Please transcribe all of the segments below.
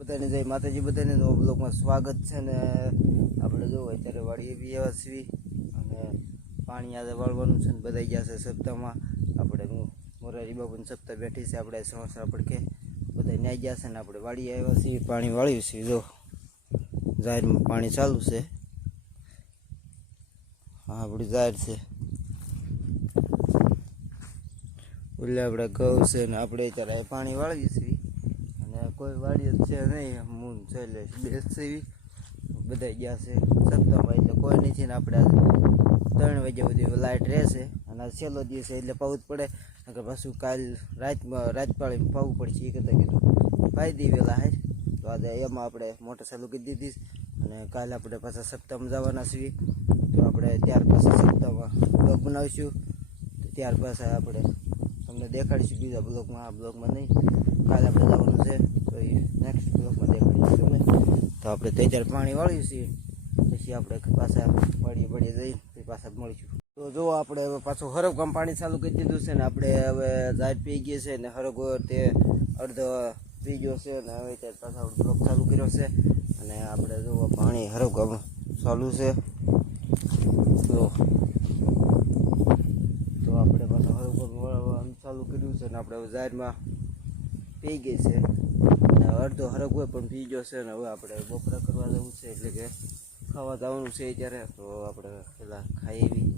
બધાને જય માતાજી, બધાને નવો બ્લોગમાં સ્વાગત છે. ને આપણે જો અત્યારે વાડીએ બી એવા છીએ અને પાણી આજે વાળવાનું છે ને બધા ગયા છે સપ્તાહમાં. આપણે મોરારી બાબુની સપ્તાહ બેઠી છે, આપણે સમોસા પડખે બધા ન્યાય ગયા છે ને આપણે વાડીએ આવ્યા છીએ, પાણી વાળ્યું છે. જો જાહેરમાં પાણી ચાલુ છે, હા આપણી જાહેર છે. એટલે આપણે ઘઉં છે ને આપણે અત્યારે પાણી વાળીએ છીએ અને કોઈ વાડી છે નહીં. મૂન છે એટલે બેસી બધા ગયા છે સપ્તાહમાં, એટલે કોઈ નથી ને આપણે 3 વાગ્યા સુધી લાઇટ રહેશે અને આ છેલ્લો દિવસ એટલે પાવું જ પડે. નકર પાછું કાલ રાતપાળીમાં પાવું પડશે. એ કરતાં કીધું પાઈ દી વહેલા હાર. તો આજે એમાં આપણે મોટર ચાલુ કરી દીધી અને કાલે આપણે પાછા સપ્તાહમાં જવાના છીએ. તો આપણે ત્યાર પાછા સપ્તાહમાં બ્લોગ બનાવીશું. તો ત્યાર પાછા આપણે તમને દેખાડીશું બીજા બ્લોગમાં. આ બ્લોગમાં નહીં, કાલે આપણે જવાનું છે તો એ નેક્સ્ટ બ્લોગમાં દેખાડીશું તમને. તો આપણે અત્યારે પાણી વાળ્યું છીએ, પછી આપણે પાછા વાળીએ જઈને પાછા મળીશું. તો જો આપણે હવે પાછું હરગવામાં પાણી ચાલુ કરી દીધું છે ને આપણે હવે જાત પી ગઈ છે ને હરગવો તે અડધો પી ગયો છે ને હવે ત્યારે પાછા આપણે બ્લોગ ચાલુ કર્યો છે અને આપણે જો પાણી હરગવામાં ચાલુ છે. તો આપણે પાછું હરગવાનું ચાલુ કર્યું છે ને આપણે હવે જાહેરમાં પી ગઈ છે અને અડધો હરગવો પણ પી ગયો છે ને હવે આપણે બપોરા કરવા જવું છે, એટલે કે ખાવા જવાનું છે ત્યારે. તો આપણે પહેલાં ખાઈ એવી.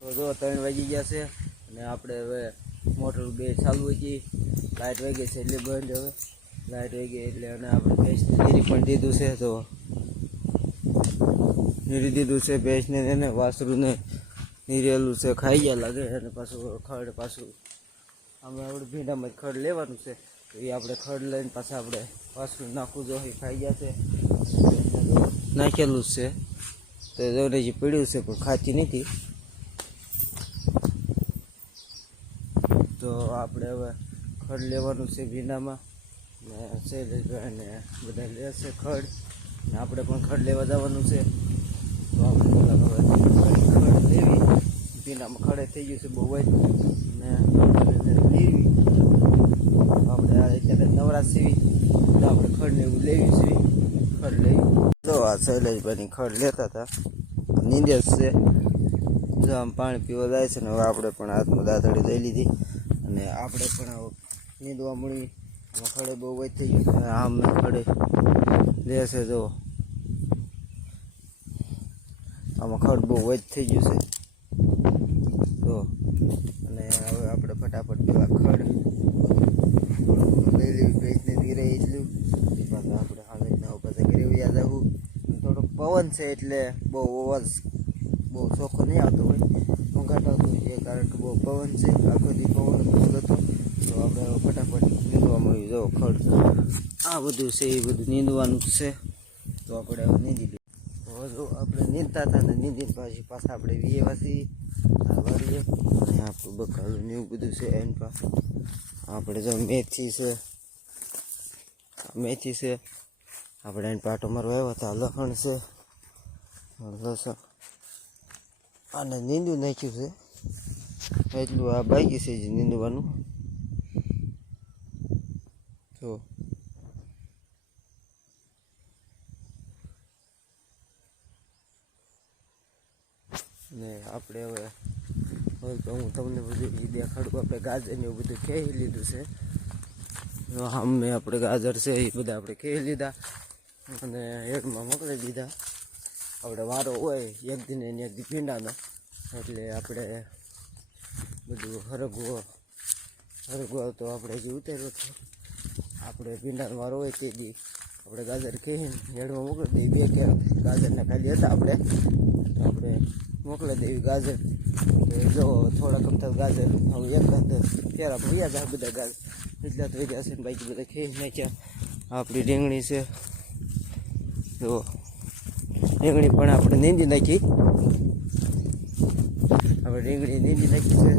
તો જો 3 વાગી ગયા છે અને આપણે હવે મોટર બે ચાલુ હતી, લાઇટ વાગી છે એટલે બંધ. હવે લાઇટ વાગી એટલે અને આપણે ભેંસને નીરી પણ દીધું છે. તો નીરી દીધું છે ભેંસને, એને વાસરુંને નીરેલું છે, ખાઈ ગયા લાગે. અને પાછું ખડ પાછું અમે આપણે ભીંડામાં ખડ લેવાનું છે, તો એ આપણે ખડ લઈને પાછા આપણે વાસરું નાખવું જોઈએ. ખાઈ ગયા છે, નાખેલું છે તો જોઈને જે પીડ્યું છે પણ ખાતી નથી. તો આપણે હવે ખડ લેવાનું છે ભીંડામાં ને શૈલેષભાઈ ને બધા લેશે ખડ ને આપણે પણ ખડ લેવા જવાનું છે. તો આપણે પેલા હવે ખડ લેવી. ભીંડામાં ખડે થઈ ગયું છે બહુ જ ને લેવી. આપણે અત્યારે નવરાશ સીવી તો આપણે ખડને એવું લેવી છીએ. ખડ લેવી. જો આ શૈલેષભાઈની ખડ લેતા હતા, નીંદેશ છે. જો આમ પાણી પીવા જાય છે ને હવે આપણે પણ હાથમાં દાંતડી લઈ લીધી અને આપણે પણ નીંદવા મળી. આમાં ખડે બહુ વધ થઈ ગયું છે, આમ ખડે લેશે. જો આમાં ખડ બહુ વધ થઈ ગયું છે. તો અને હવે આપણે ફટાફટ પેલા ખડ લઈ લેવી. ભેંસને ધીરે એટલું પાછા આપણે હાલતના પાછા ઘરે વ્યા જવું. થોડોક પવન છે એટલે બહુ અવાજ બહુ ચોખ્ખો નહીં આવતો હોય, ઘોંઘાટ આવતું હોય, કારણ કે બહુ પવન છે. આખો દી પવન ફૂલ હતો. તો આપણે ફટાફટ નીંદવા મળ્યું. જો ખડ આ બધું છે એ બધું નીંદવાનું છે. તો આપણે હવે નીંદી દઈએ. તો જો આપણે નીંદતા હતા ને નીંદીને પાછી પાછા આપણે વીએવાસી વાળીએ અને આપણું બકાલું ને એવું બધું છે. એની પાસે આપણે જો મેથી છે, મેથી છે આપણે એને પાટો મારવા આવ્યા હતા. લસણ છે, લસણ આને નીંદું નાખ્યું છે એટલું. આ બાકી છે જે નીંદવાનું. તો ને આપણે હવે તો હું તમને બધું દેખાડું. આપણે ગાજર ને એવું બધું ખેઈ લીધું છે. આમે આપણે ગાજર છે એ બધા આપણે ખેઈ લીધા અને એકમાં મોકલી દીધા. આપણે વારો હોય એક દિન ને એક દી ભીંડાનો, એટલે આપણે બધું હરગવો તો આપણે જે ઉતાર્યો હતો. આપણે ભીંડાનો વારો હોય તે દી આપણે ગાજર ખેઈને હેડમાં મોકલી દઈએ. 2 કેર ગાજરના ખાલી હતા આપણે, તો આપણે મોકલી દેવી ગાજર. જો થોડા કમતા ગાજર હવે એક ફેર આપણે વ્યા જાય બધા ગાજર એટલા તો વ્યા છે ને બાકી બધા ખેઈ નાખ્યા. આપણી રીંગણી છે, તો રીંગણી પણ આપણે નીંદી નાખી. આપણે રીંગણી નીંદી નાખી છે.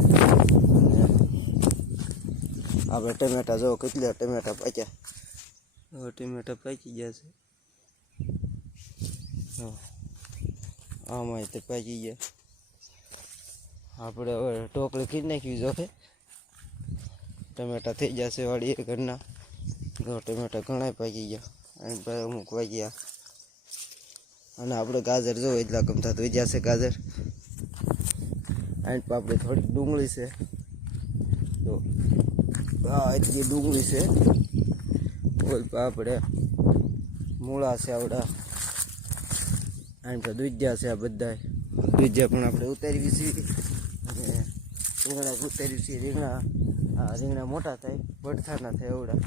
આપણે ટમેટા જો કેટલા ટમેટા પાક્યા. હવે ટમેટા પાકી ગયા છે. આમાં તે પાકી ગયા. આપણે હવે ટોકરી ખીર નાખવી જોઈએ. ટમેટા થઈ જશે વાળી ઘરના. ટમેટા ઘણા પાકી ગયા. અહીં ભાઈ અમુક વાગ્યા અને આપણે ગાજર જો એટલા કમ થતું હોય જશે ગાજર. અહીં આપણે થોડીક ડુંગળી છે તો હા એટલી ડુંગળી છે. બોલ આપણે મૂળા છે આવડા. અહીં તો દૂધિયા છે આ બધા. દૂધિયા પણ આપણે ઉતારવી છે અને રીંગણા ઉતાર્યું છે. રીંગણા મોટા થાય ભડથા ના થાય એવડા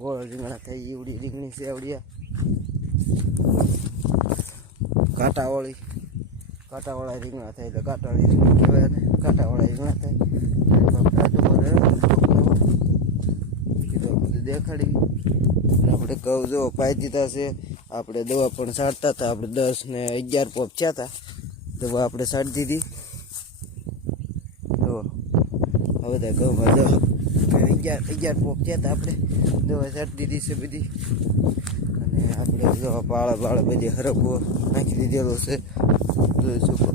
ગોળ રીંગણા થાય એવડી રીંગણી છે આવડિયા. કાંટાવાળા રીંગણા થાય એટલે કાંટાવાળી રીંગણી કહેવાય ને કાંટાવાળા રીંગણા થાય. બધું દેખાડી આપણે ઘઉં જો પાઈ દીધા છે. આપણે દવા પણ છાંટતા હતા. આપણે 10 ને 11 પોપ થયા હતા દવા આપણે છાંટી દીધી. તો હવે બધા ઘઉંમાં 11 પોપ થયા હતા આપણે દવા છાંટી દીધી છે બધી. અને આપણે જો પાળા બધી હરકવો નાખી દીધેલો છે જોઈ શકો.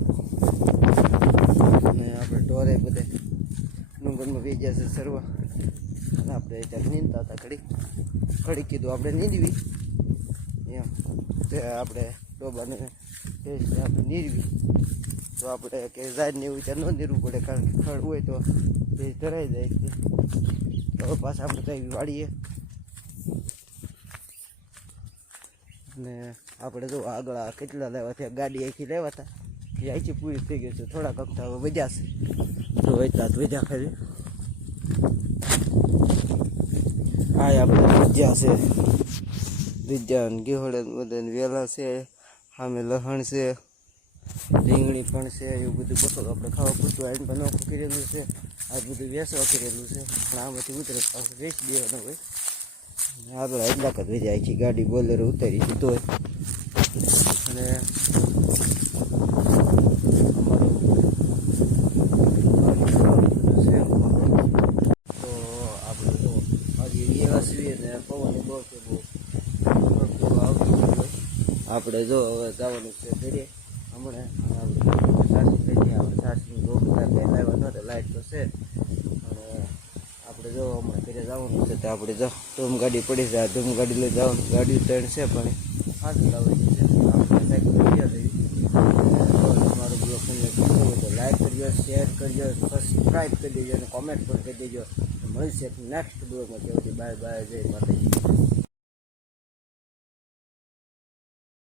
અને આપણે ઢોરે બધે ડુંગરમાં વેચ્યા છે સરવા. અને આપણે ત્યાં નીંદતા હતા ઘડી કીધું આપણે નીંદવી એમ તે આપણે ડોબાને ટેસ્ટ આપણે નીરવી તો આપણે કે ઝાડ ને એવું ત્યાં ન નીરવું પડે કારણ કે ખડ હોય તો તે ધરાઈ જાય છે. તો પાછા આપણે કઈ વાળીએ અને આપણે જો આગળ કેટલા લેવા થયા ગાડી અહીંથી લેવા હતા એ અહીંથી પૂરી થઈ ગઈ છે. થોડાક હપ્તા હવે વધ્યા છે તો વધતા વધ્યા ખાલી. હા આપણે દૂધિયા છે દૂધિયા ગેહોડ બધા વેલા છે. સામે લસણ છે રીંગણી પણ છે એવું બધું બસો આપણે ખાવા પૂરતું આવીને પણ નોખું કરેલું છે. આ બધું વેસવા કરેલું છે પણ આમાંથી ઉતરે પાછું વેચી દેવાનું હોય. આગળ એટલાક જ વેચાય છે ગાડી બોલેરો ઉતારી દીધો હોય. અને આપણે જો હવે જવાનું છે ઘરે હમણાં. સાસી લઈ આપણે સાસી લાવ્યા નહોતા લાઇટ તો છે. અને આપણે જો હમણાં ઘરે જવાનું છે તો આપણે જો ધૂમ ગાડી પડી જાય ધૂમ ગાડી લઈ જવાનું. ગાડી 3 છે પણ સાસી લાવવાની છે. આપણે સાયકલ લઈ જવી. મારો બ્લોગ તમને ગમતો હોય તો લાઈક કરજો શેર કરજો સબસ્ક્રાઈબ કરી દેજો અને કોમેન્ટ પણ કરી દેજો. મળશે નેક્સ્ટ બ્લોગમાં. બાય બાય જય માતાજી.